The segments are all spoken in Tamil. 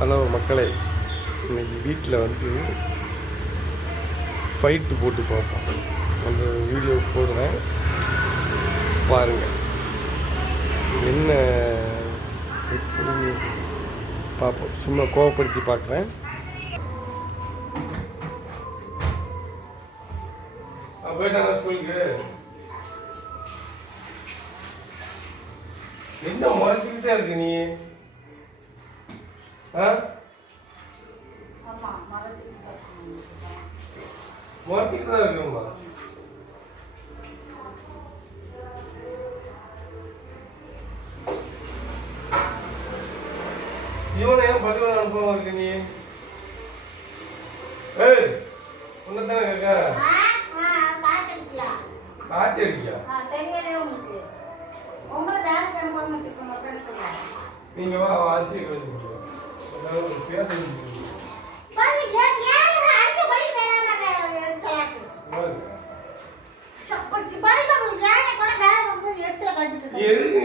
ஹலோ மக்களே, இன்னைக்கு வீட்டில் வந்து ஃபைட்டு போட்டு பார்ப்போம். அந்த வீடியோ போடுறேன் பாருங்கள். என்ன பார்ப்போம், சும்மா கோவப்படுத்தி பார்க்குறேன். போயிட்டாங்க ஸ்கூலுக்கு. என்ன மறைச்சிக்கிட்டே இருக்கு நீ? மறைச்சிக்கிட்டு தான் இருக்குமா? இவனை ஏன் பள்ளிக்கூடம் அனுப்பாம இருக்கு நீ? ஏய், உன்னதானே கேட்க. காய்ச்சி அடிக்கியா? நீங்க வா, வாசி பேச எதுக்கு நீ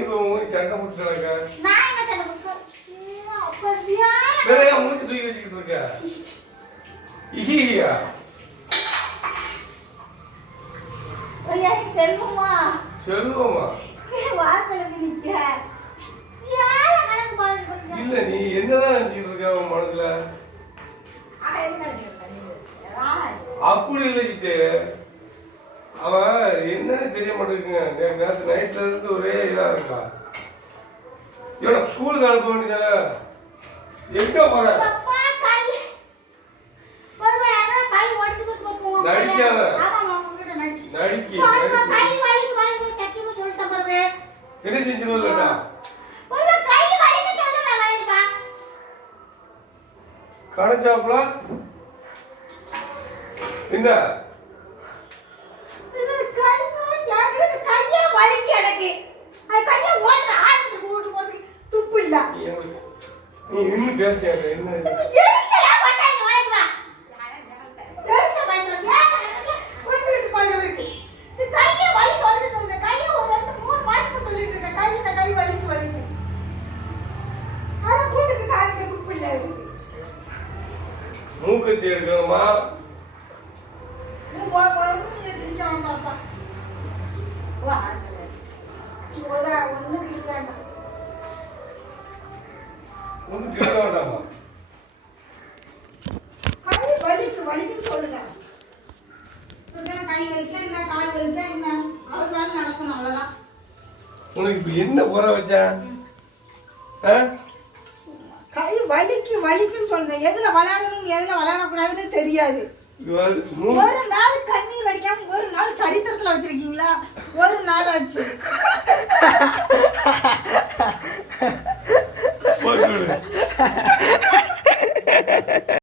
சண்டை போட்டு நிறைய மூச்சு தூக்கி வச்சுக்கிட்டு இருக்க. இஹியா செல்வமா செல்வமா வாசலுக்கு நிக்க இல்ல, நீ என்னதான் நினைச்சிட்டு இருக்க உன் மனசுல? அப்படி இல்லைக்கிட்டு அவன் என்னன்னு தெரிய மாட்டேங்குங்க. நேற்று நைட்ல இருந்து ஒரே இதா இருக்கா. இவனை ஸ்கூலுக்கு அனுப்ப வேண்டியதானே? எங்க போற? நடிக்காத, நடிக்க என்ன செஞ்சிருவா? கணச்சாப்புல என்ன நீ இன்னும் பேசியா? என்ன மூக்கத்தி எடுக்கணுமா? ஒன்றும் கேட்க வேண்டாமா? வலிக்குன்னு சொல்லுங்க. கை வலிச்சா என்ன, கால் வலிச்சா என்ன, அவங்களால நடக்கணும், அவ்வளவுதான். உனக்கு இப்ப என்ன குறை வச்சா? கை வலிக்குன்னு சொல்லுங்க. எதுல விளையாடணும் எதுல விளையாடக்கூடாதுன்னு தெரியாது. ஒரு நாள் கண்ணீர் வடிக்காம ஒரு நாள் சரித்திரத்துல வச்சிருக்கீங்களா? ஒரு நாள் ஆச்சு.